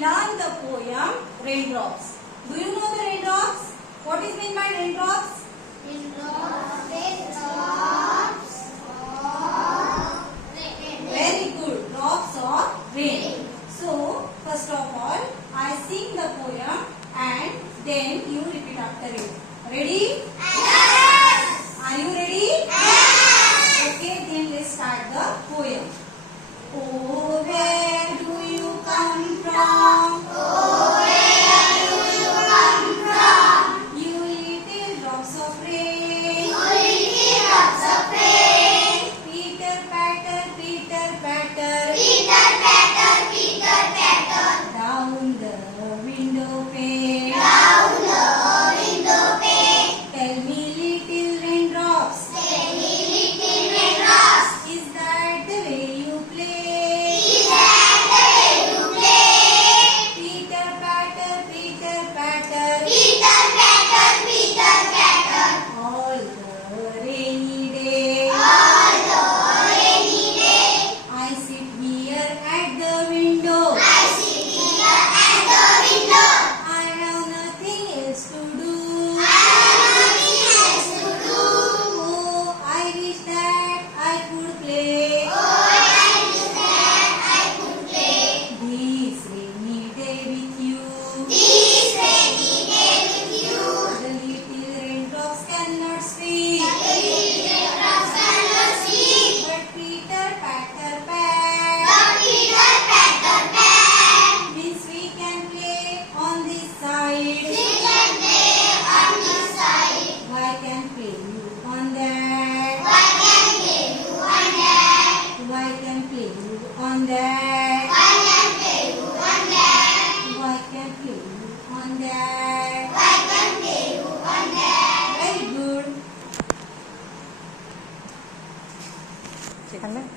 learn the poem Raindrops. Do you know the raindrops? What is meant by raindrops? Raindrops of rain. Very good. Drops of rain. So, first of all, I sing the poem and then you repeat after it. Ready? Yes. Are you ready? Yes. Okay, then let's start the poem. Oh, where do you come from? Oh, where do you come from? You little drops of rain. Oh, little drops of rain. Peter patter, Peter patter. Peter patter, Peter patter. Down the window pane. Down the window pane. Tell me little raindrops, Tell me little raindrops. is that the way you play? Is that the way you play? Peter patter, Peter patter. Peter patter, Peter patter. All the rainy day, All the rainy day. I sit here at the window. I sit here at the window. I have nothing else to do. I have nothing else to do. Oh, I wish that I could play. Oh, I wish that I could play This rainy day with you. this rainy day with you. The little raindrops cannot speak, The little raindrops cannot speak, but Peter patter pat but Peter patter pat. means we can play on this side. We can play on this side. Why can't play you on that? Why can play you on that? Why can't play you on that? Why can play you on that? Why can't play you on that? Why can play you on that? Very good. Second.